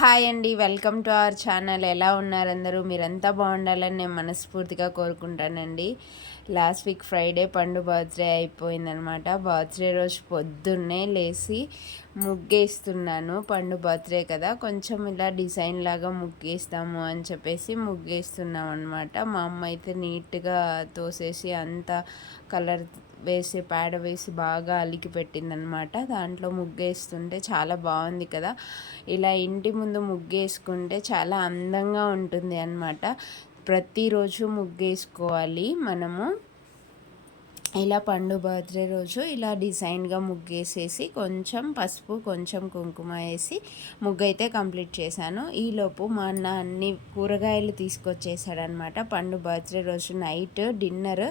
Hi అండి, welcome to our channel. ఎలా ఉన్నారు అందరూ? మీరంతా బాగుండాలని నేను మనస్ఫూర్తిగా కోరుకుంటానండి. లాస్ట్ వీక్ ఫ్రైడే పండు బర్త్డే అయిపోయిందనమాట. బర్త్డే రోజు పొద్దున్నే లేచి ముగ్గేస్తున్నాను. పండు బర్త్డే కదా, కొంచెం ఇలా డిజైన్ లాగా ముగ్గేస్తాము అని చెప్పేసి ముగ్గేస్తున్నాం అనమాట. మా అమ్మ అయితే నీట్గా తోసేసి అంత కలర్ వేసి పేడ వేసి బాగా అలికి పెట్టిందనమాట. దాంట్లో ముగ్గేస్తుంటే చాలా బాగుంది కదా. ఇలా ఇంటి ముందు ముగ్గేసుకుంటే చాలా అందంగా ఉంటుంది అన్నమాట. ప్రతిరోజు ముగ్గేసుకోవాలి మనము. ఇలా పండు బర్త్డే రోజు ఇలా డిజైన్గా ముగ్గేసేసి కొంచెం పసుపు కొంచెం కుంకుమ వేసి ముగ్గు అయితే కంప్లీట్ చేశాను. ఈలోపు మా అన్న అన్ని కూరగాయలు తీసుకొచ్చేసాడనమాట. పండు బర్త్డే రోజు నైట్ డిన్నర్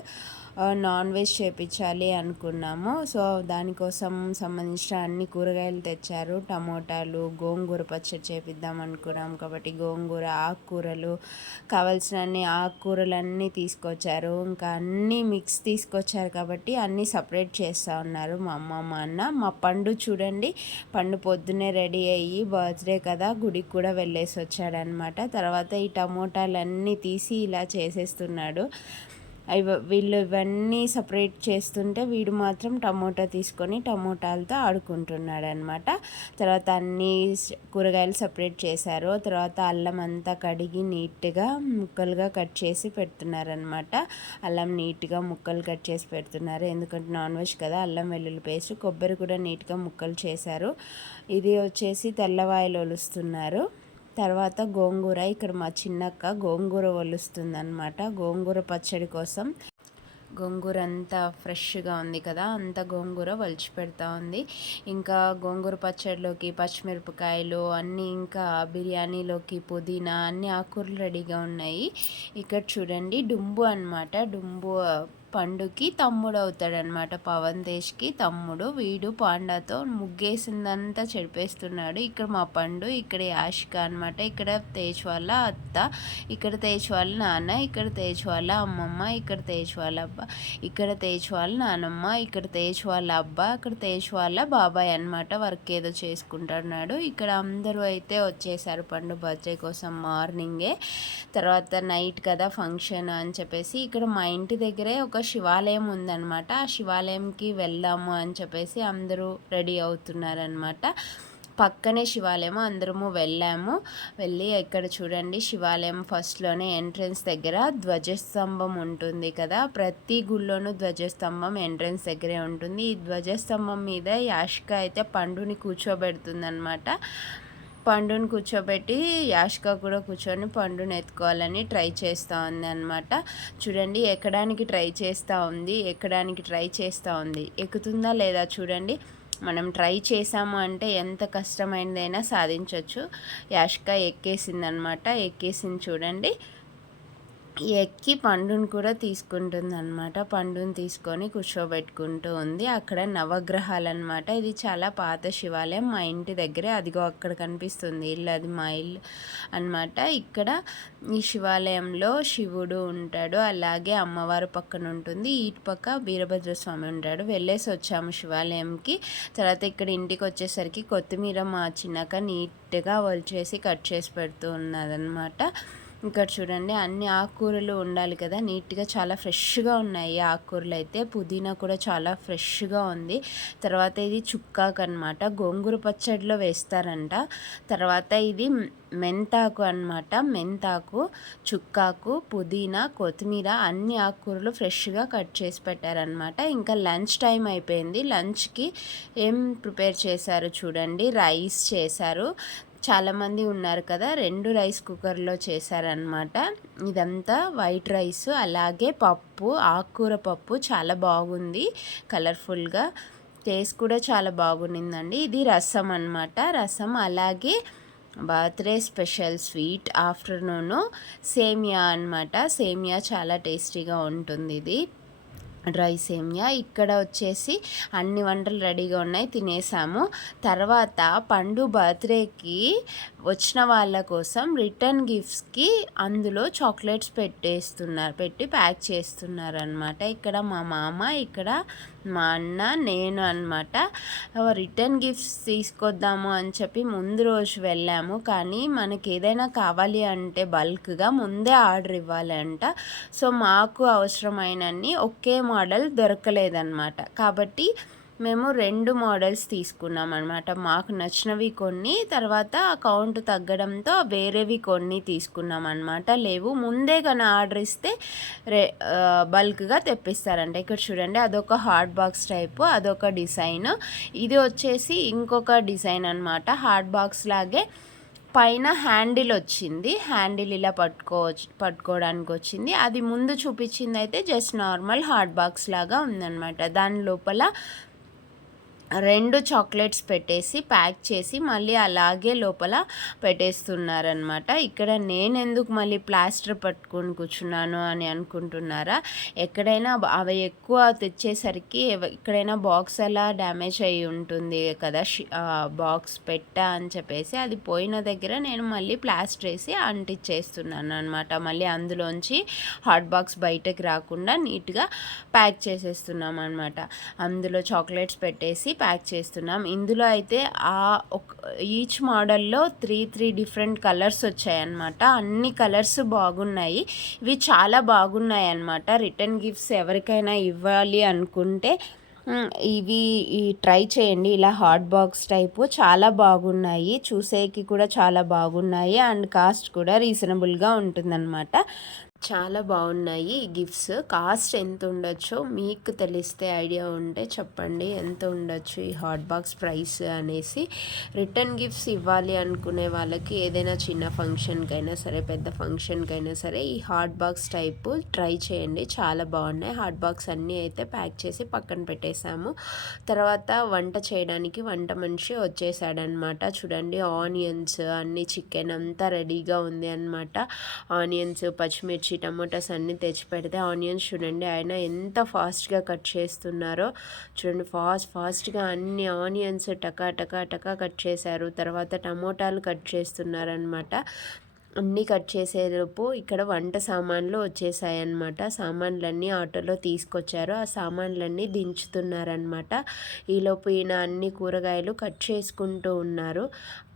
నాన్ వెజ్ చేపించాలి అనుకున్నాము. సో దానికోసం సంబంధించిన అన్ని కూరగాయలు తెచ్చారు. టమోటాలు, గోంగూర పచ్చడి చేపిద్దాం అనుకున్నాం కాబట్టి గోంగూర, ఆకుకూరలు, కావాల్సిన అన్ని ఆకుకూరలన్నీ తీసుకొచ్చారు. ఇంకా అన్నీ మిక్స్ తీసుకొచ్చారు కాబట్టి అన్నీ సపరేట్ చేస్తూ ఉన్నారు మా అమ్మ మా అన్న. మా పండు చూడండి, పండు పొద్దున్నే రెడీ అయ్యి బర్త్డే కదా గుడికి కూడా వెళ్ళేసి వచ్చాడనమాట. తర్వాత ఈ టమోటాలన్నీ తీసి ఇలా చేసేస్తున్నాడు. వీళ్ళు ఇవన్నీ సపరేట్ చేస్తుంటే వీడు మాత్రం టమోటా తీసుకొని టమోటాలతో ఆడుకుంటున్నాడు అనమాట. తర్వాత అన్నీ కూరగాయలు సపరేట్ చేశారు. తర్వాత అల్లం అంతా కడిగి నీట్గా ముక్కలుగా కట్ చేసి పెడుతున్నారనమాట. అల్లం నీట్గా ముక్కలు కట్ చేసి పెడుతున్నారు, ఎందుకంటే నాన్ వెజ్ కదా. అల్లం వెల్లుల్లి పేస్ట్, కొబ్బరి కూడా నీట్గా ముక్కలు చేశారు. ఇది వచ్చేసి తెల్లవాయలు ఒలుస్తున్నారు. తర్వాత గోంగూర, ఇక్కడ మా చిన్నక్క గోంగూర ఒలుస్తుందన్నమాట. గోంగూర పచ్చడి కోసం గోంగూర అంతా ఫ్రెష్గా ఉంది కదా, అంత గోంగూర వలిచి పెడతా ఉంది. ఇంకా గోంగూర పచ్చడిలోకి పచ్చిమిరపకాయలు అన్నీ, ఇంకా బిర్యానీలోకి పుదీనా, అన్ని ఆకుకూరలు రెడీగా ఉన్నాయి. ఇక్కడ చూడండి డుంబు అనమాట. డుంబు పండుకి తమ్ముడు అవుతాడనమాట, పవన్ తేజ్కి తమ్ముడు. వీడు పాండాతో ముగ్గేసిందంతా చెడిపేస్తున్నాడు. ఇక్కడ మా పండు, ఇక్కడ యాషిక అనమాట. ఇక్కడ తేజ్ వాళ్ళ అత్త, ఇక్కడ తేజ్ వాళ్ళ నాన్న, ఇక్కడ తేజ్ వాళ్ళ అమ్మమ్మ, ఇక్కడ తేజ్ వాళ్ళ అబ్బా, ఇక్కడ తేజ్ వాళ్ళ నానమ్మ, ఇక్కడ తేజ్ వాళ్ళ అబ్బా, ఇక్కడ తేజ్ వాళ్ళ బాబాయ్ అనమాట. వర్క్ ఏదో చేసుకుంటున్నాడు. ఇక్కడ అందరూ అయితే వచ్చేసారు పండు బర్త్డే కోసం మార్నింగే. తర్వాత నైట్ కదా ఫంక్షన్ అని చెప్పేసి ఇక్కడ మా ఇంటి దగ్గరే ఒక శివాలయం ఉందన్నమాట. ఆ శివాలయంకి వెళ్దాము అని చెప్పేసి అందరూ రెడీ అవుతున్నారనమాట. పక్కనే శివాలయం, అందరము వెళ్ళి ఇక్కడ చూడండి శివాలయం ఫస్ట్లోనే ఎంట్రన్స్ దగ్గర ధ్వజస్తంభం ఉంటుంది కదా. ప్రతి గుళ్ళోనూ ధ్వజస్తంభం ఎంట్రన్స్ దగ్గరే ఉంటుంది. ఈ ధ్వజస్తంభం మీద యాషిక అయితే పండుని కూర్చోబెడుతుందన్నమాట. పండుని కూర్చోబెట్టి యాషిక కూడా కూర్చొని పండుని ఎత్తుకోవాలని ట్రై చేస్తూ ఉంది అనమాట. చూడండి ఎక్కడానికి ట్రై చేస్తూ ఉంది. ఎక్కుతుందా లేదా చూడండి. మనం ట్రై చేసాము అంటే ఎంత కష్టమైనదైనా సాధించవచ్చు. యాషిక ఎక్కేసింది చూడండి. ఎక్కి పండుని కూడా తీసుకుంటుంది అనమాట. పండుని తీసుకొని కూర్చోబెట్టుకుంటూ ఉంది. అక్కడ నవగ్రహాలు అనమాట. ఇది చాలా పాత శివాలయం, మా ఇంటి దగ్గరే. అదిగో అక్కడ కనిపిస్తుంది ఇల్లు, అది మా ఇల్లు అనమాట. ఇక్కడ ఈ శివాలయంలో శివుడు ఉంటాడు, అలాగే అమ్మవారు పక్కన ఉంటుంది. ఇటు పక్క వీరభద్రస్వామి ఉంటాడు. వెళ్ళేసి వచ్చాము శివాలయంకి. తర్వాత ఇక్కడ ఇంటికి వచ్చేసరికి కొత్తిమీర మా చిన్నక నీట్గా వలిచేసి కట్ చేసి పెడుతూ ఉన్నదనమాట. ఇక్కడ చూడండి అన్ని ఆకుకూరలు ఉండాలి కదా, నీట్గా చాలా ఫ్రెష్గా ఉన్నాయి ఆకుకూరలు అయితే. పుదీనా కూడా చాలా ఫ్రెష్గా ఉంది. తర్వాత ఇది చుక్కాకు అనమాట, గోంగూర పచ్చడిలో వేస్తారంట. తర్వాత ఇది మెంతాకు అనమాట. మెంతాకు, చుక్కాకు, పుదీనా, కొత్తిమీర అన్ని ఆకుకూరలు ఫ్రెష్గా కట్ చేసి పెట్టారనమాట. ఇంకా లంచ్ టైం అయిపోయింది. లంచ్కి ఏం ప్రిపేర్ చేశారు చూడండి. రైస్ చేశారు. చాలామంది ఉన్నారు కదా, 2 రైస్ కుక్కర్లో చేశారనమాట. ఇదంతా వైట్ రైస్, అలాగే పప్పు, ఆకుకూర పప్పు చాలా బాగుంది, కలర్ఫుల్గా. టేస్ట్ కూడా చాలా బాగుండిందండి. ఇది రసం అనమాట. రసం, అలాగే బర్త్డే స్పెషల్ స్వీట్ ఆఫ్టర్నూను సేమియా అనమాట. సేమియా చాలా టేస్టీగా ఉంటుంది, ఇది డ్రై సేమియా. ఇక్కడ వచ్చేసి అన్ని వంటలు రెడీగా ఉన్నాయి, తినేసాము. తర్వాత పండు బర్త్డేకి వచ్చిన వాళ్ళ కోసం రిటర్న్ గిఫ్ట్స్కి అందులో చాక్లెట్స్ పెట్టి ప్యాక్ చేస్తున్నారు అనమాట. ఇక్కడ మా మామ, ఇక్కడ మా అన్న నేను అనమాట. రిటర్న్ గిఫ్ట్స్ తీసుకొద్దాము అని చెప్పి ముందు రోజు వెళ్ళాము. కానీ మనకి ఏదైనా కావాలి అంటే బల్క్గా ముందే ఆర్డర్ ఇవ్వాలి అంట. సో మాకు అవసరమైనన్ని ఒకే మోడల్ దొరకలేదన్నమాట. కాబట్టి మేము 2 మోడల్స్ తీసుకున్నాం అనమాట. మాకు నచ్చినవి కొన్ని, తర్వాత అకౌంట్ తగ్గడంతో వేరేవి కొన్ని తీసుకున్నాం అనమాట. లేవు ముందే కానీ ఆర్డర్ ఇస్తే బల్క్గా తెప్పిస్తారంట. ఇక్కడ చూడండి, అదొక హాట్ బాక్స్ టైపు, అదొక డిజైన్. ఇది వచ్చేసి ఇంకొక డిజైన్ అనమాట. హాట్ బాక్స్ లాగే పైన హ్యాండిల్ వచ్చింది. హ్యాండిల్ ఇలా పట్టుకోవడానికి వచ్చింది. అది ముందు చూపించింది అయితే జస్ట్ నార్మల్ హాట్ బాక్స్ లాగా ఉందన్నమాట. దాని లోపల 2 చాక్లెట్స్ పెట్టేసి ప్యాక్ చేసి మళ్ళీ అలాగే లోపల పెట్టేస్తున్నారనమాట. ఇక్కడ నేను ఎందుకు మళ్ళీ ప్లాస్టర్ పట్టుకొని కూర్చున్నాను అని అనుకుంటున్నారా? ఎక్కడైనా అవి ఎక్కువ తెచ్చేసరికి ఎక్కడైనా బాక్స్ అలా డ్యామేజ్ అయ్యి ఉంటుంది కదా, బాక్స్ పెట్టా అని చెప్పేసి అది పోయిన దగ్గర నేను మళ్ళీ ప్లాస్టర్ వేసి అంటించేస్తున్నాను అనమాట. మళ్ళీ అందులోంచి హాట్ బాక్స్ బయటకు రాకుండా నీట్గా ప్యాక్ చేసేస్తున్నాం అనమాట. అందులో చాక్లెట్స్ పెట్టేసి ప్యాక్ చేస్తున్నాం. ఇందులో అయితే ఈచ్ మోడల్లో 3 డిఫరెంట్ కలర్స్ వచ్చాయన్నమాట. అన్ని కలర్స్ బాగున్నాయి. ఇవి చాలా బాగున్నాయి అన్నమాట. రిటర్న్ గిఫ్ట్స్ ఎవరికైనా ఇవ్వాలి అనుకుంటే ఇవి ట్రై చేయండి. ఇలా హాట్ బాక్స్ టైపు చాలా బాగున్నాయి. చూసేకి కూడా చాలా బాగున్నాయి అండ్ కాస్ట్ కూడా రీజనబుల్గా ఉంటుందన్నమాట. చాలా బాగున్నాయి ఈ గిఫ్ట్స్. కాస్ట్ ఎంత ఉండొచ్చో మీకు తెలిస్తే ఐడియా ఉంటే చెప్పండి, ఎంత ఉండొచ్చు ఈ హాట్ బాక్స్ ప్రైస్ అనేసి. రిటర్న్ గిఫ్ట్స్ ఇవ్వాలి అనుకునే వాళ్ళకి ఏదైనా చిన్న ఫంక్షన్కైనా సరే పెద్ద ఫంక్షన్కైనా సరే ఈ హాట్ బాక్స్ టైపు ట్రై చేయండి, చాలా బాగున్నాయి. హాట్ బాక్స్ అన్నీ అయితే ప్యాక్ చేసి పక్కన పెట్టేశాము. తర్వాత వంట చేయడానికి వంట మనిషి వచ్చేసాడనమాట. చూడండి, ఆనియన్స్ అన్నీ, చికెన్ అంతా రెడీగా ఉంది అనమాట. ఆనియన్స్, పచ్చిమిర్చి, టమోటాస్ అన్నీ తెచ్చి పెడితే ఆనియన్స్ చూడండి ఆయన ఎంత ఫాస్ట్గా కట్ చేస్తున్నారో. చూడండి, ఫాస్ట్గా అన్ని ఆనియన్స్ టకా టకా టకా కట్ చేశారు. తర్వాత టమోటాలు కట్ చేస్తున్నారనమాట. అన్నీ కట్ చేసేలోపు ఇక్కడ వంట సామాన్లు వచ్చేసాయన్నమాట. సామాన్లన్నీ ఆటోలో తీసుకొచ్చారు. ఆ సామాన్లన్నీ దించుతున్నారనమాట. ఈలోపు ఈయన అన్ని కూరగాయలు కట్ చేసుకుంటూ ఉన్నారు.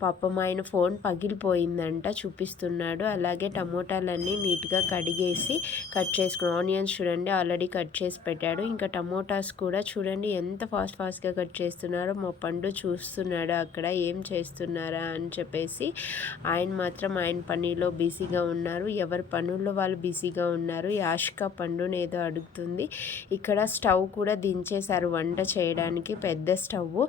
పాపం ఆయన ఫోన్ పగిలిపోయిందంట, చూపిస్తున్నాడు. అలాగే టమోటాలన్నీ నీట్గా కడిగేసి కట్ చేసుకుని, ఆనియన్స్ చూడండి ఆల్రెడీ కట్ చేసి పెట్టాడు. ఇంకా టమోటాస్ కూడా చూడండి ఎంత ఫాస్ట్గా కట్ చేస్తున్నారో. మా పండు చూస్తున్నాడు అక్కడ ఏం చేస్తున్నారా అని చెప్పేసి. ఆయన మాత్రం ఆయన పనిలో బిజీగా ఉన్నారు. ఎవరి పనుల్లో వాళ్ళు బిజీగా ఉన్నారు. యాష్క పండుని ఏదో అడుగుతుంది. ఇక్కడ స్టవ్ కూడా దించేశారు వంట చేయడానికి, పెద్ద స్టవ్.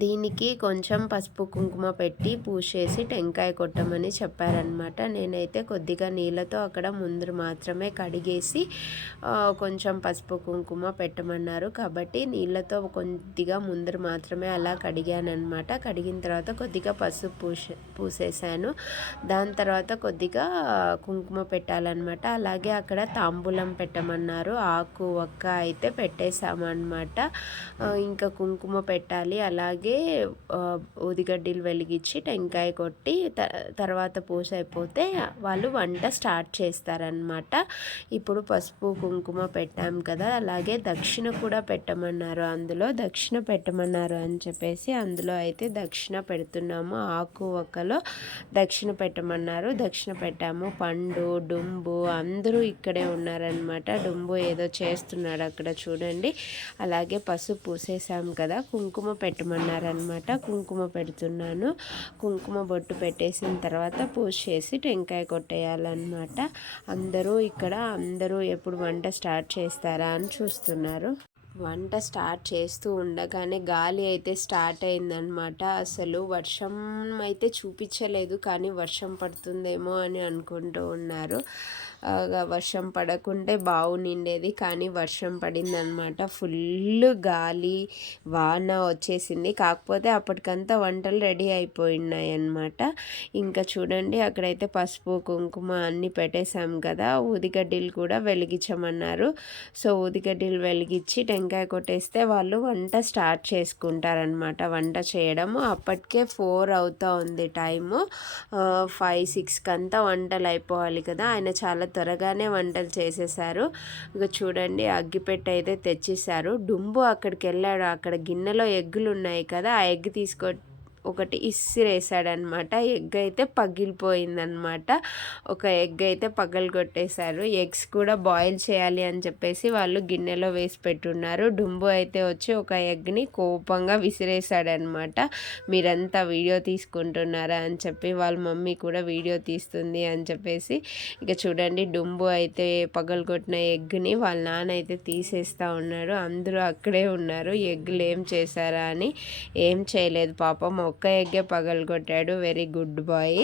దీనికి కొంచెం పసుపు కుంకుమ పెట్టి పూసేసి టెంకాయ కొట్టమని చెప్పారనమాట. నేనైతే కొద్దిగా నీళ్ళతో అక్కడ ముందు మాత్రమే కడిగేసి కొంచెం పసుపు కుంకుమ పెట్టమన్నారు కాబట్టి నీళ్ళతో కొద్దిగా ముందర మాత్రమే అలా కడిగానమాట. కడిగిన తర్వాత కొద్దిగా పసుపు పూసేసాను. దాని తర్వాత కొద్దిగా కుంకుమ పెట్టాలన్నమాట. అలాగే అక్కడ తాంబూలం పెట్టమన్నారు. ఆకు ఒక్క అయితే పెట్టేశామన్నమాట. ఇంకా కుంకుమ పెట్టాలి. అలాగే ఊదిగడ్డలు వెలిగించి టెంకాయ కొట్టి తర్వాత పూజ అయిపోతే వాళ్ళు వంట స్టార్ట్ చేస్తారనమాట. ఇప్పుడు పసుపు కుంకుమ పెట్టాం కదా, అలాగే దక్షిణ కూడా పెట్టమన్నారు. అందులో దక్షిణ పెట్టమన్నారు అని చెప్పేసి అందులో అయితే దక్షిణ పెడుతున్నాము. ఆకు ఒక్కలో దక్షిణ పెట్టమన్నారు, దక్షిణ పెట్టాము. పండు, డుంబు అందరూ ఇక్కడే ఉన్నారనమాట. డుంబు ఏదో చేస్తున్నాడు అక్కడ చూడండి. అలాగే పసుపు పూసేసాం కదా, కుంకుమ పెట్టమన్నారనమాట. కుంకుమ పెడుతున్నాను. కుంకుమ బొట్టు పెట్టేసిన తర్వాత పూజ చేసి టెంకాయ కొట్టేయాలన్నమాట. అందరూ ఎప్పుడు వంట స్టార్ట్ చేస్తారా అని చూస్తున్నారు. వంట స్టార్ట్ చేస్తూ ఉండగానే గాలి అయితే స్టార్ట్ అయిందనమాట. అసలు వర్షం అయితే చూపించలేదు, కానీ వర్షం పడుతుందేమో అని అనుకుంటూ ఉన్నారు. వర్షం పడకుంటే బాగుండేది, కానీ వర్షం పడిందనమాట. ఫుల్ గాలి వాన వచ్చేసింది. కాకపోతే అప్పటికంతా వంటలు రెడీ అయిపోయినాయి అన్నమాట. ఇంకా చూడండి, అక్కడైతే పసుపు కుంకుమ అన్నీ పెట్టేశాం కదా. ఊదిగడ్డలు కూడా వెలిగించమన్నారు. సో ఊదిగడ్డలు వెలిగించి టెంకాయ కొట్టేస్తే వాళ్ళు వంట స్టార్ట్ చేసుకుంటారనమాట. వంట చేయడము అప్పటికే 4 అవుతా ఉంది టైము. 5-6 కంతా వంటలు అయిపోవాలి కదా. ఆయన చాలా త్వరగానే వంటలు చేసేసారు. ఇక చూడండి అగ్గిపెట్టె అయితే తెచ్చేసారు. డుంబు అక్కడికి వెళ్ళాడు. అక్కడ గిన్నెలో ఎగ్గులు ఉన్నాయి కదా, ఆ ఎగ్ ఒకటి ఇసిరేసాడనమాట. ఎగ్ అయితే పగిలిపోయిందనమాట. ఒక ఎగ్ అయితే పగలగొట్టేశారు. ఎగ్స్ కూడా బాయిల్ చేయాలి అని చెప్పేసి వాళ్ళు గిన్నెలో వేసి పెట్టున్నారు. డుంబు అయితే వచ్చి ఒక ఎగ్ని కోపంగా విసిరేసాడనమాట. మీరంతా వీడియో తీసుకుంటున్నారా అని చెప్పి వాళ్ళ మమ్మీ కూడా వీడియో తీస్తుంది అని చెప్పేసి. ఇక చూడండి డుంబు అయితే పగలగొట్టిన ఎగ్ని వాళ్ళ నాన్న అయితే తీసేస్తూ ఉన్నాడు. అందరూ అక్కడే ఉన్నారు. ఎగ్గులు ఏం చేశారా అని. ఏం చేయలేదు పాపం, ఒక్క ఎగ్గే పగలగొట్టాడు. Very good boy.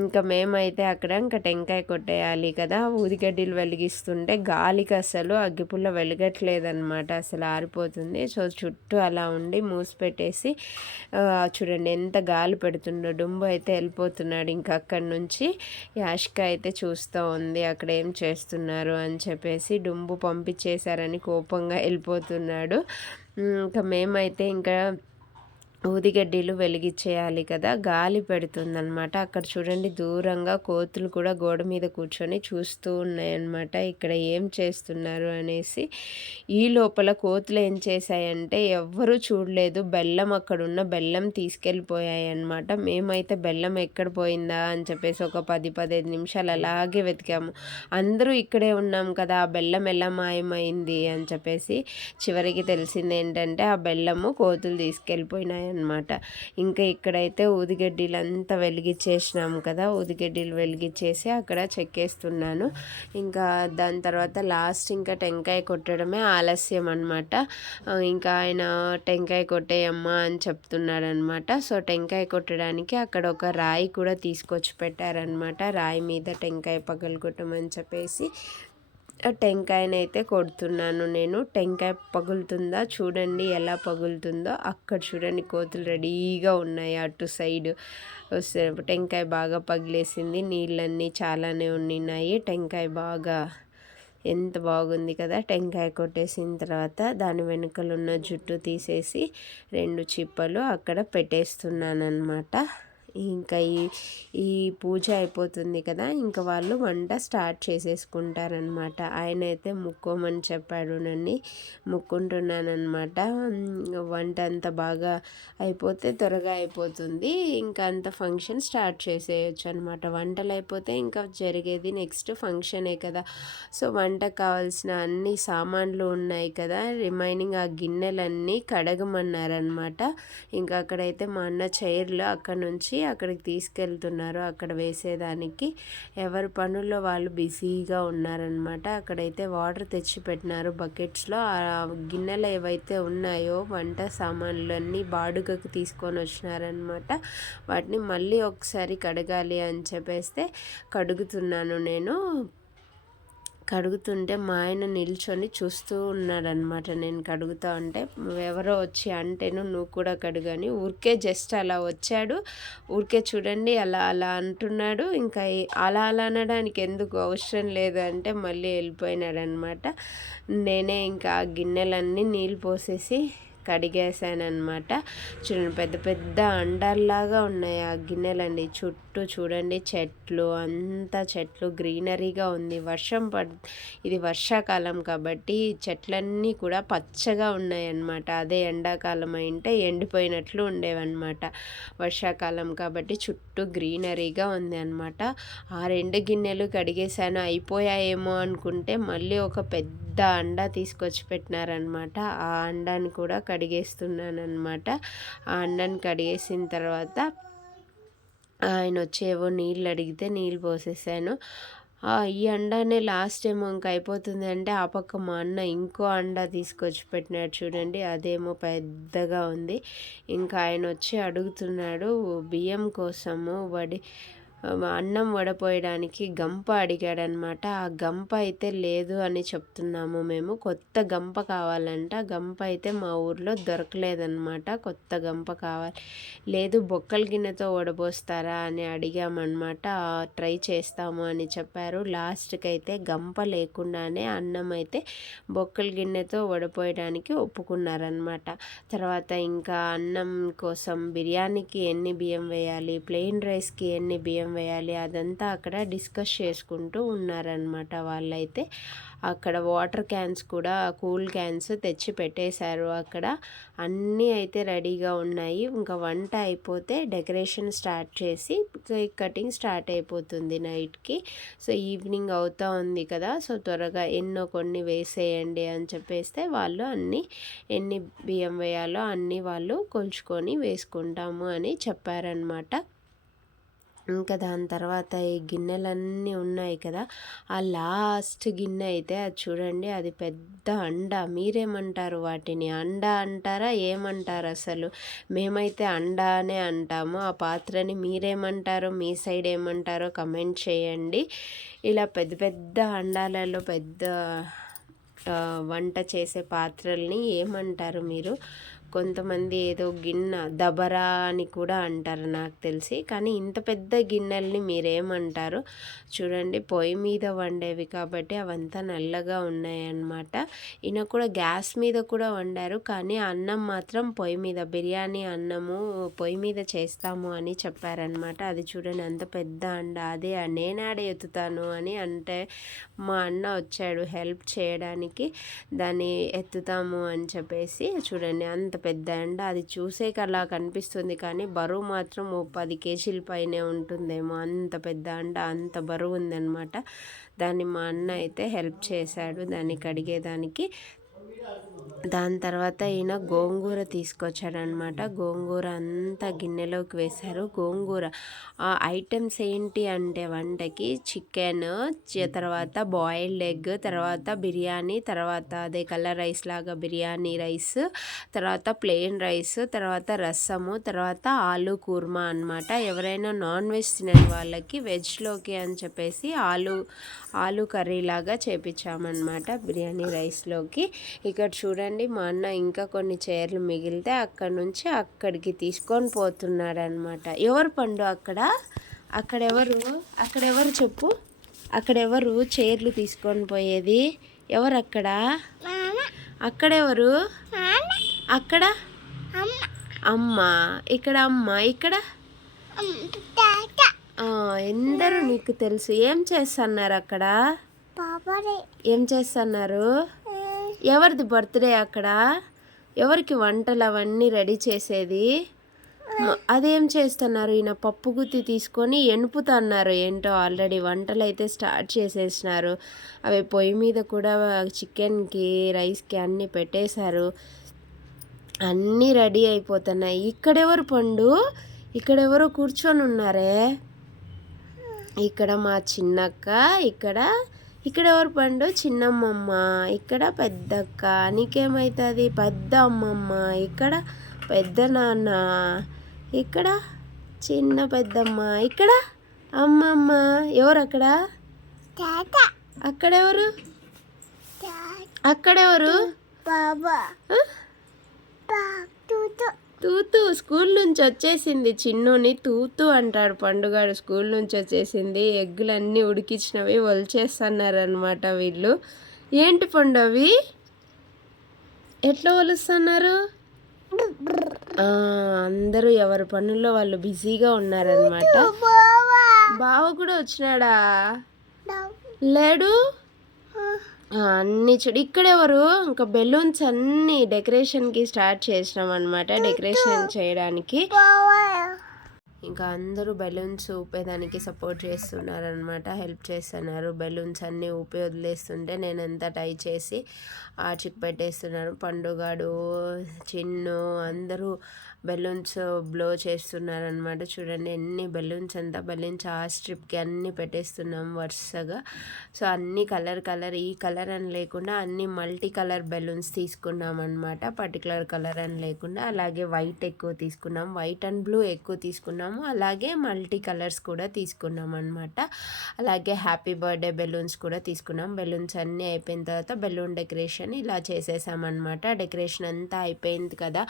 ఇంకా మేమైతే అక్కడ ఇంకా టెంకాయ కొట్టేయాలి కదా, ఊదిగడ్డలు వెలిగిస్తుంటే గాలికి అసలు అగ్గిపుల్ల వెలగట్లేదనమాట, అసలు ఆరిపోతుంది. సో చుట్టూ అలా ఉండి మూసి పెట్టేసి చూడండి ఎంత గాలి పెడుతుండో. డుంబు అయితే వెళ్ళిపోతున్నాడు ఇంకా అక్కడి నుంచి. యాష్క అయితే చూస్తూ ఉంది అక్కడ ఏం చేస్తున్నారు అని చెప్పేసి. డుంబు పంపించేశారని కోపంగా వెళ్ళిపోతున్నాడు. ఇంకా మేమైతే ఇంకా ఊదిగడ్డీలు వెలిగించేయాలి కదా, గాలి పెడుతుందనమాట. అక్కడ చూడండి దూరంగా కోతులు కూడా గోడ మీద కూర్చొని చూస్తూ ఉన్నాయన్నమాట, ఇక్కడ ఏం చేస్తున్నారు అనేసి. ఈ లోపల కోతులు ఏం చేశాయంటే ఎవ్వరూ చూడలేదు, బెల్లం అక్కడున్న బెల్లం తీసుకెళ్ళిపోయాయి అన్నమాట. మేమైతే బెల్లం ఎక్కడ పోయిందా అని చెప్పేసి ఒక 10-15 నిమిషాలు అలాగే వెతికాము. అందరూ ఇక్కడే ఉన్నాం కదా, ఆ బెల్లం ఎలా మాయమైంది అని చెప్పేసి. చివరికి తెలిసింది ఏంటంటే ఆ బెల్లము కోతులు తీసుకెళ్ళిపోయినాయి అనమాట. ఇంకా ఇక్కడైతే ఊదిగడ్డీలు అంతా వెలిగించేసినాము కదా, ఊదిగడ్డీలు వెలిగించేసి అక్కడ చెక్కేస్తున్నాను. ఇంకా దాని తర్వాత లాస్ట్ ఇంకా టెంకాయ కొట్టడమే ఆలస్యం అనమాట. ఇంకా ఆయన టెంకాయ కొట్టేయమ్మా అని చెప్తున్నాడు అనమాట. సో టెంకాయ కొట్టడానికి అక్కడ ఒక రాయి కూడా తీసుకొచ్చి పెట్టారనమాట. రాయి మీద టెంకాయ పగలగొట్టమని చెప్పేసి టెంకాయనైతే కొడుతున్నాను నేను. టెంకాయ పగులుతుందా చూడండి, ఎలా పగులుతుందో. అక్కడ చూడండి కోతులు రెడీగా ఉన్నాయి అటు సైడ్. టెంకాయ బాగా పగిలేసింది, నీళ్ళన్నీ చాలానే ఉన్నాయి. టెంకాయ బాగా ఎంత బాగుంది కదా. టెంకాయ కొట్టేసిన తర్వాత దాని వెనుకలున్న జుట్టు తీసేసి 2 చిప్పలు అక్కడ పెట్టేస్తున్నాను అనమాట. ఇంకా ఈ పూజ అయిపోతుంది కదా, ఇంకా వాళ్ళు వంట స్టార్ట్ చేసేసుకుంటారనమాట. ఆయన అయితే ముక్కోమని చెప్పాడు, నన్ను ముక్కుంటున్నానమాట. వంట అంత బాగా అయిపోతే త్వరగా అయిపోతుంది, ఇంకా అంత ఫంక్షన్ స్టార్ట్ చేసేయచ్చు అనమాట. వంటలు అయిపోతే ఇంకా జరిగేది నెక్స్ట్ ఫంక్షనే కదా. సో వంటకు కావాల్సిన అన్ని సామాన్లు ఉన్నాయి కదా, రిమైనింగ్ ఆ గిన్నెలన్నీ కడగమన్నారనమాట. ఇంకా అక్కడైతే మా అన్న చైర్లు అక్కడ నుంచి అక్కడికి తీసుకెళ్తున్నారు, అక్కడ వేసేదానికి. ఎవరి పనుల్లో వాళ్ళు బిజీగా ఉన్నారనమాట. అక్కడైతే వాటర్ తెచ్చి పెట్టినారు బకెట్స్లో. ఆ గిన్నెలు ఏవైతే ఉన్నాయో వంట సామాన్లు అన్నీ బాడుగకు తీసుకొని వచ్చినారనమాట. వాటిని మళ్ళీ ఒకసారి కడగాలి అని చెప్పేస్తే కడుగుతున్నాను నేను. కడుగుతుంటే మా ఆయన నిల్చొని చూస్తూ ఉన్నాడనమాట. నేను కడుగుతా ఉంటే ఎవరో వచ్చి అంటేను నువ్వు కూడా కడుగని, ఊరికే జస్ట్ అలా వచ్చాడు. ఊరికే చూడండి అలా అలా అంటున్నాడు. ఇంకా అలా అలా అనడానికి ఎందుకు అవసరం లేదు అంటే మళ్ళీ వెళ్ళిపోయినాడనమాట. నేనే ఇంకా ఆ గిన్నెలన్నీ నీళ్ళు పోసేసి కడిగేసానమాట. చూడండి పెద్ద పెద్ద అండాల్లాగా ఉన్నాయి ఆ గిన్నెలండి. చుట్టూ చూడండి చెట్లు, అంతా చెట్లు గ్రీనరీగా ఉంది. ఇది వర్షాకాలం కాబట్టి చెట్లన్నీ కూడా పచ్చగా ఉన్నాయన్నమాట. అదే ఎండాకాలం అయింటే ఎండిపోయినట్లు ఉండేవన్నమాట. వర్షాకాలం కాబట్టి చుట్టూ గ్రీనరీగా ఉంది అనమాట. ఆ 2 గిన్నెలు కడిగేసాను. అయిపోయాయేమో అనుకుంటే మళ్ళీ ఒక పెద్ద అండా తీసుకొచ్చి పెట్టినారనమాట. ఆ అండాన్ని కూడా కడిగేస్తున్నాను అనమాట. ఆ అండాన్ని కడిగేసిన తర్వాత ఆయన వచ్చేవో నీళ్ళు అడిగితే నీళ్ళు పోసేసాను. ఈ అండానే లాస్ట్ ఏమో ఇంకా అయిపోతుంది అంటే ఆ పక్క మా అన్న ఇంకో అండా తీసుకొచ్చి పెట్టినాడు చూడండి, అదేమో పెద్దగా ఉంది. ఇంకా ఆయన వచ్చి అడుగుతున్నాడు బియ్యం కోసము అన్నం వడపోయడానికి గంప అడిగాడనమాట. ఆ గంప అయితే లేదు అని చెప్తున్నాము మేము. కొత్త గంప కావాలంట. గంప అయితే మా ఊర్లో దొరకలేదన్నమాట. కొత్త గంప కావాలి. లేదు బొక్కల గిన్నెతో వడబోస్తారా అని అడిగామన్నమాట. ట్రై చేస్తాము అని చెప్పారు. లాస్ట్కి అయితే గంప లేకుండానే అన్నం అయితే బొక్కల గిన్నెతో వడపోయడానికి ఒప్పుకున్నారనమాట. తర్వాత ఇంకా అన్నం కోసం బిర్యానీకి ఎన్ని బియ్యం వేయాలి, ప్లెయిన్ రైస్కి ఎన్ని బియ్యం వేయాలి అదంతా అక్కడ డిస్కస్ చేసుకుంటూ ఉన్నారనమాట వాళ్ళైతే. అక్కడ వాటర్ క్యాన్స్ కూడా కూల్ క్యాన్స్ తెచ్చి పెట్టేశారు. అక్కడ అన్నీ అయితే రెడీగా ఉన్నాయి. ఇంకా వంట అయిపోతే డెకరేషన్ స్టార్ట్ చేసి కేక్ కటింగ్ స్టార్ట్ అయిపోతుంది నైట్కి. సో ఈవినింగ్ అవుతూ ఉంది కదా, సో త్వరగా ఎన్నో కొన్ని వేసేయండి అని చెప్పేస్తే వాళ్ళు ఎన్ని బియ్యం వేయాలో అన్నీ వాళ్ళు కొలుచుకొని వేసుకుంటాము అని చెప్పారనమాట. ఇంకా దాని తర్వాత ఈ గిన్నెలన్నీ ఉన్నాయి కదా, ఆ లాస్ట్ గిన్నె అయితే అది చూడండి, అది పెద్ద అండ. మీరేమంటారు వాటిని? అండ అంటారా ఏమంటారు అసలు? మేమైతే అండ అనే అంటాము. ఆ పాత్రని మీరేమంటారో, మీ సైడ్ ఏమంటారో కమెంట్ చేయండి. ఇలా పెద్ద పెద్ద అండాలలో పెద్ద వంట చేసే పాత్రల్ని ఏమంటారు మీరు? కొంతమంది ఏదో గిన్నె దబరా అని కూడా అంటారు నాకు తెలిసి. కానీ ఇంత పెద్ద గిన్నెల్ని మీరేమంటారు? చూడండి, పొయ్యి మీద వండేవి కాబట్టి అవంతా నల్లగా ఉన్నాయన్నమాట. ఈయన కూడా గ్యాస్ మీద కూడా వండారు, కానీ అన్నం మాత్రం పొయ్యి మీద, బిర్యానీ అన్నము పొయ్యి మీద చేస్తాము అని చెప్పారనమాట. అది చూడండి అంత పెద్ద అండ. అదే నేనాడే ఎత్తుతాను అని అంటే మా అన్న వచ్చాడు హెల్ప్ చేయడానికి. దాన్ని ఎత్తుతాము అని చెప్పేసి చూడండి అంత పెద్ద అండ. అది చూసేకి అలా కనిపిస్తుంది కానీ బరువు మాత్రం 10 కేజీల పైనే ఉంటుందేమో. అంత పెద్ద అండ, అంత బరువు ఉందన్నమాట. దాన్ని మా అన్న అయితే హెల్ప్ చేశాడు దాన్ని కడిగేదానికి. దాని తర్వాత ఈయన గోంగూర తీసుకొచ్చాడనమాట. గోంగూర అంతా గిన్నెలోకి వేశారు. గోంగూర ఐటమ్స్ ఏంటి అంటే వంటకి చికెన్, తర్వాత బాయిల్డ్ ఎగ్, తర్వాత బిర్యానీ, తర్వాత అదే కలర్ రైస్ లాగా బిర్యానీ రైస్, తర్వాత ప్లెయిన్ రైస్, తర్వాత రసము, తర్వాత ఆలు కూర్మా అనమాట. ఎవరైనా నాన్ వెజ్ తినని వాళ్ళకి వెజ్లోకి అని చెప్పేసి ఆలు కర్రీ లాగా చేపించామన్నమాట బిర్యానీ రైస్లోకి. ఇక్కడ చూడండి మా అన్న ఇంకా కొన్ని చైర్లు మిగిలితే అక్కడి నుంచి అక్కడికి తీసుకొని పోతున్నాడనమాట. ఎవరు పండు అక్కడెవరు చెప్పు? అక్కడెవరు చైర్లు తీసుకొని పోయేది? ఎవరు అక్కడెవరు? అక్కడ అమ్మ, ఇక్కడ అమ్మ, ఇక్కడ ఎందరూ నీకు తెలుసు. ఏం చేస్తున్నారు అక్కడ? ఏం చేస్తున్నారు? ఎవరిది బర్త్డే అక్కడ? ఎవరికి వంటలు అవన్నీ రెడీ చేసేది? అదేం చేస్తున్నారు? ఈయన పప్పు గుత్తి తీసుకొని ఎనుపుతున్నారు ఏంటో. ఆల్రెడీ వంటలు అయితే స్టార్ట్ చేసేసినారు. అవి పొయ్యి మీద కూడా చికెన్కి, రైస్కి అన్నీ పెట్టేశారు. అన్నీ రెడీ అయిపోతున్నాయి. ఇక్కడెవరు పండు? ఇక్కడెవరో కూర్చొని ఉన్నారే. ఇక్కడ మా చిన్నక్క, ఇక్కడ ఎవరు పండు? చిన్నమ్మమ్మ, ఇక్కడ పెద్దక్క, నీకేమవుతుంది? పెద్ద అమ్మమ్మ, ఇక్కడ పెద్ద నాన్న, ఇక్కడ చిన్న పెద్దమ్మ, ఇక్కడ అమ్మమ్మ. ఎవరు అక్కడ? అక్కడెవరు? తూతూ స్కూల్ నుంచి వచ్చేసింది. చిన్నుని తూతూ అంటాడు పండుగాడు. స్కూల్ నుంచి వచ్చేసింది. ఎగ్గులన్నీ ఉడికించినవి ఒలిచేస్తున్నారనమాట వీళ్ళు. ఏంటి పండు అవి? ఎట్లా ఒలుస్తున్నారు? అందరూ ఎవరి పనుల్లో వాళ్ళు బిజీగా ఉన్నారనమాట. బావ కూడా వచ్చినాడా? లేడు. అన్నీ చూడు. ఇక్కడెవరు? ఇంకా బెలూన్స్ అన్నీ డెకరేషన్కి స్టార్ట్ చేసినాం అనమాట. డెకరేషన్ చేయడానికి ఇంకా అందరూ బెలూన్స్ ఊపేదానికి సపోర్ట్ చేస్తున్నారనమాట, హెల్ప్ చేస్తున్నారు. బెలూన్స్ అన్నీ ఊపి వదిలేస్తుంటే నేనంతా టై చేసి ఆచికి పెట్టేస్తున్నాను. పండుగాడు, చిన్ను అందరూ బెలూన్స్ బ్లో చేస్తున్నారనమాట. చూడండి ఎన్ని బెలూన్స్, అంతా బెలూన్స్ ఆ స్ట్రిప్కి అన్నీ పెట్టేస్తున్నాం వరుసగా. సో అన్ని కలర్ ఈ కలర్ అని లేకుండా అన్ని మల్టీ కలర్ బెలూన్స్ తీసుకున్నాం అనమాట. పర్టికులర్ కలర్ అని లేకుండా. అలాగే వైట్ ఎక్కువ తీసుకున్నాం, వైట్ అండ్ బ్లూ ఎక్కువ తీసుకున్నాము. అలాగే మల్టీ కలర్స్ కూడా తీసుకున్నాం అనమాట. అలాగే హ్యాపీ బర్త్డే బెలూన్స్ కూడా తీసుకున్నాం. బెలూన్స్ అన్నీ అయిపోయిన తర్వాత బెలూన్ డెకరేషన్ ఇలా చేసేసామన్నమాట. డెకరేషన్ అంతా అయిపోయింది కదా,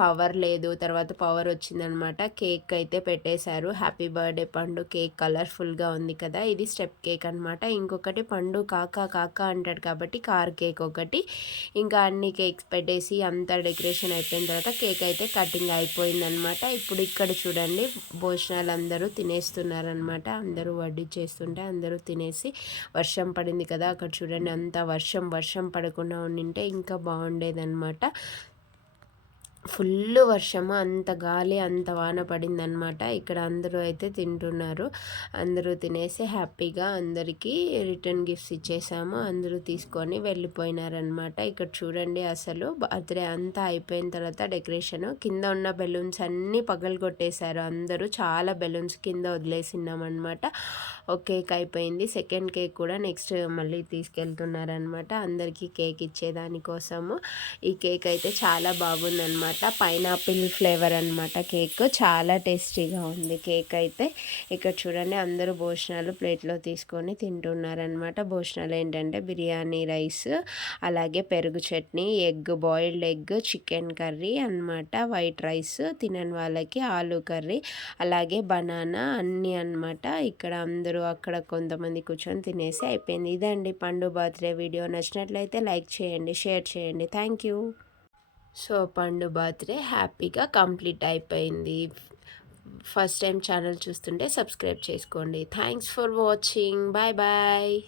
పవర్ లేదు, తర్వాత పవర్ వచ్చిందనమాట. కేక్ అయితే పెట్టేశారు. హ్యాపీ బర్త్డే పండు కేక్ కలర్ఫుల్గా ఉంది కదా, ఇది స్టెప్ కేక్ అనమాట. ఇంకొకటి పండు కాకా కాకా అంటాడు కాబట్టి కార్ కేక్ ఒకటి. ఇంకా అన్ని కేక్స్ పెట్టేసి అంతా డెకరేషన్ అయిపోయిన తర్వాత కేక్ అయితే కటింగ్ అయిపోయిందనమాట. ఇప్పుడు ఇక్కడ చూడండి భోజనాలు అందరూ తినేస్తున్నారనమాట. అందరూ వడ్డీ చేస్తుంటే అందరూ తినేసి, వర్షం పడింది కదా అక్కడ చూడండి, అంత వర్షం పడకుండా ఉండింటే ఇంకా బాగుండేదన్నమాట. ఫుల్ వర్షము, అంత గాలి అంత వాన పడిందనమాట. ఇక్కడ అందరూ అయితే తింటున్నారు. అందరూ తినేసి హ్యాపీగా అందరికీ రిటర్న్ గిఫ్ట్స్ ఇచ్చేసాము. అందరూ తీసుకొని వెళ్ళిపోయినారనమాట. ఇక్కడ చూడండి అసలు బర్త్డే అంతా అయిపోయిన తర్వాత డెకరేషన్ కింద ఉన్న బెలూన్స్ అన్నీ పగలగొట్టేశారు అందరూ. చాలా బెలూన్స్ కింద వదిలేసినామన్నమాట. ఒక కేక్ అయిపోయింది, సెకండ్ కేక్ కూడా నెక్స్ట్ మళ్ళీ తీసుకెళ్తున్నారనమాట అందరికీ కేక్ ఇచ్చేదానికోసము. ఈ కేక్ అయితే చాలా బాగుందన్నమాట. పైనాపిల్ ఫ్లేవర్ అనమాట కేక్, చాలా టేస్టీగా ఉంది కేక్ అయితే. ఇక్కడ చూడండి అందరూ భోజనాలు ప్లేట్లో తీసుకొని తింటున్నారనమాట. భోజనాలు ఏంటంటే బిర్యానీ రైస్, అలాగే పెరుగు chutney, boiled egg, chicken curry అనమాట, వైట్ రైస్, తినని వాళ్ళకి ఆలూ కర్రీ, అలాగే బనానా అన్నీ అనమాట. ఇక్కడ అందరూ అక్కడ కొంతమంది కూర్చొని తినేసి అయిపోయింది. ఇదండి పండు బర్త్డే వీడియో. నచ్చినట్లయితే లైక్ చేయండి, షేర్ చేయండి. Thank you. So Pandu birthday హ్యాపీగా కంప్లీట్ అయిపోయింది. ఫస్ట్ టైం ఛానల్ చూస్తుంటే సబ్స్క్రైబ్ చేసుకోండి. Thanks for watching. Bye bye.